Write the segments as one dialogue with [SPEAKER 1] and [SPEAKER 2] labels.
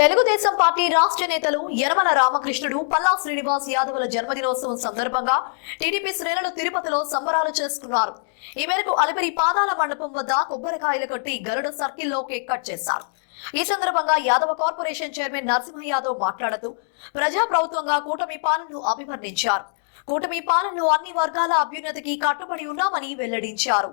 [SPEAKER 1] Telugu Desam party రాష్ట్ర నేతలు యనమల రామకృష్ణుడు పల్లా శ్రీనివాస్ యాదవుల జన్మదినోత్సవం సందర్భంగా టీడీపీ శ్రేణులు తిరుపతిలో సంబరాలు చేసుకున్నారు. ఈ మేరకు అలిపిరి పాదాల మండపం వద్ద కొబ్బరికాయలు కొట్టి గరుడ సర్కిల్లో కేక్ కట్ చేశారు. ఈ సందర్భంగా యాదవ కార్పొరేషన్ చైర్మన్ నరసింహ యాదవ్ మాట్లాడుతూ ప్రజా ప్రభుత్వంగా కూటమి పాలనను అభివర్ణించారు. కూటమి పాలనలో అన్ని వర్గాల అభ్యున్నతికి కట్టుబడి ఉన్నామని వెల్లడించారు.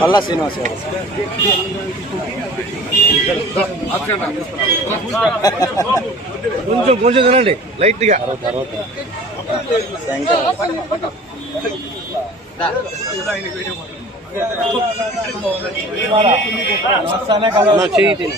[SPEAKER 2] పల్లా శ్రీనివాస్ గారు. కొంచెం కొంచెం తినండి లైట్గా నా చెయ్యి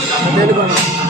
[SPEAKER 3] ఈరోజు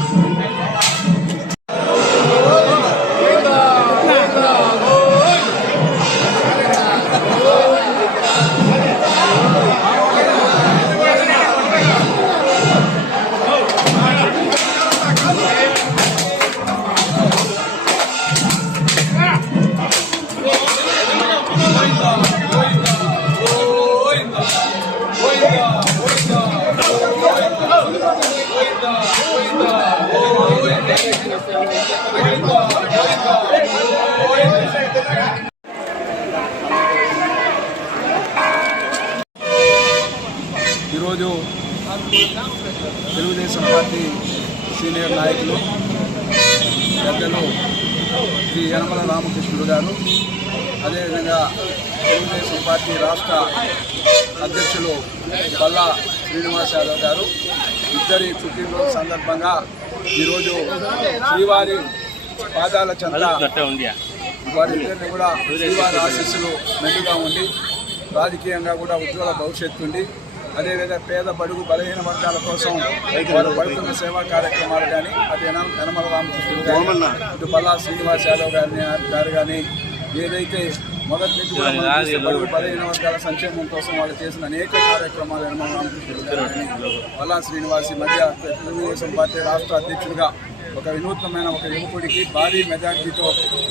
[SPEAKER 3] తెలుగుదేశం పార్టీ సీనియర్ నాయకులు పెద్దలు శ్రీ యనమల రామకృష్ణుడు గారు అదేవిధంగా తెలుగుదేశం పార్టీ రాష్ట్ర అధ్యక్షులు బల్లా శ్రీనివాస్ యాదవ్ గారు. ఇద్దరి పుట్టినరోజు సందర్భంగా ఈరోజు శ్రీవారి పాదాల చెంత వారిద్దరిని కూడా శ్రీవారి ఆశీస్సులు మెండుగా ఉండి రాజకీయంగా కూడా ఉజ్వల భవిష్యత్తు ఉంది అదేవిధంగా పేద బడుగు బలహీన వర్గాల కోసం వారు పడుతున్న సేవా కార్యక్రమాలు కానీ అది యన- యనమల రామకృష్ణుడు కానీ ఇటు పల్లా శ్రీనివాస్ యాదవ్ గారిని గారు కానీ ఏదైతే మొదటి నుంచి బడుగు బలహీన వర్గాల సంక్షేమం కోసం వాళ్ళు చేసిన అనేక కార్యక్రమాలు యనమల రామకృష్ణుడు కానీ పల్లా శ్రీనివాస్ మధ్య తెలుగుదేశం పార్టీ రాష్ట్ర అధ్యక్షుడిగా ఒక వినూత్నమైన ఒక యువకుడికి భారీ మెజార్టీతో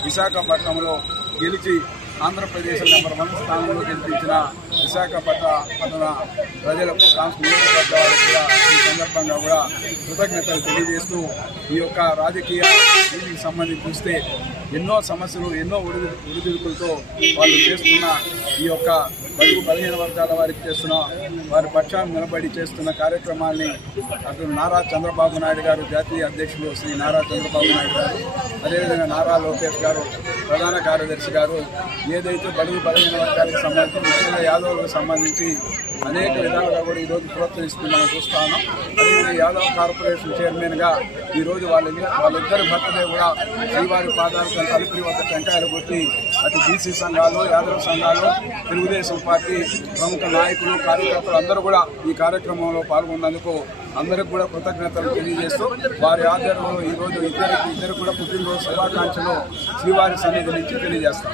[SPEAKER 3] విశాఖపట్నంలో గెలిచి ఆంధ్రప్రదేశ్ నెంబర్ వన్ స్థానంలో గెలిపించిన విశాఖపట్నం ప్రజలకు కాన్స్ కూడా ఈ సందర్భంగా కూడా కృతజ్ఞతలు తెలియజేస్తూ ఈ యొక్క రాజకీయ దీనికి సంబంధించి చూస్తే ఎన్నో సమస్యలు ఎన్నో ఒడిదు ఒడిదుడుకులతో వాళ్ళు చేస్తున్న ఈ యొక్క బడుగు బలహీన వర్గాల వారికి చేస్తున్న వారి పక్షాన్ని నిలబడి చేస్తున్న కార్యక్రమాల్ని అటు నారా చంద్రబాబు నాయుడు గారు జాతీయ అధ్యక్షులు శ్రీ నారా చంద్రబాబు నాయుడు గారు అదేవిధంగా నారా లోకేష్ గారు ప్రధాన కార్యదర్శి గారు ఏదైతే బడుగు బలహీన వర్గాలకు సంబంధించి ముఖ్యంగా యాదవులకు సంబంధించి అనేక విధాలుగా కూడా ఈరోజు ప్రోత్సహిస్తూ మనం చూస్తా అదేవిధంగా యాదవ్ కార్పొరేషన్ చైర్మన్గా ఈరోజు వాళ్ళ వాళ్ళిద్దరి భర్తదే కూడా శ్రీవారి పాదాలకు తలుపురి వద్ద టెంకాయలు కొట్టి అటు బీసీ సంఘాలు యాదవ సంఘాలు తెలుగుదేశం పార్టీ ప్రముఖ నాయకులు కార్యకర్తలు అందరూ కూడా ఈ కార్యక్రమంలో పాల్గొన్నందుకు అందరికి కూడా కృతజ్ఞతలు తెలియజేస్తూ వారి ఆధ్వర్యంలో ఈరోజు ఇద్దరికి ఇద్దరు కూడా పుట్టినరోజు శుభాకాంక్షలు శ్రీవారి సన్నిధి నుంచి తెలియజేస్తాం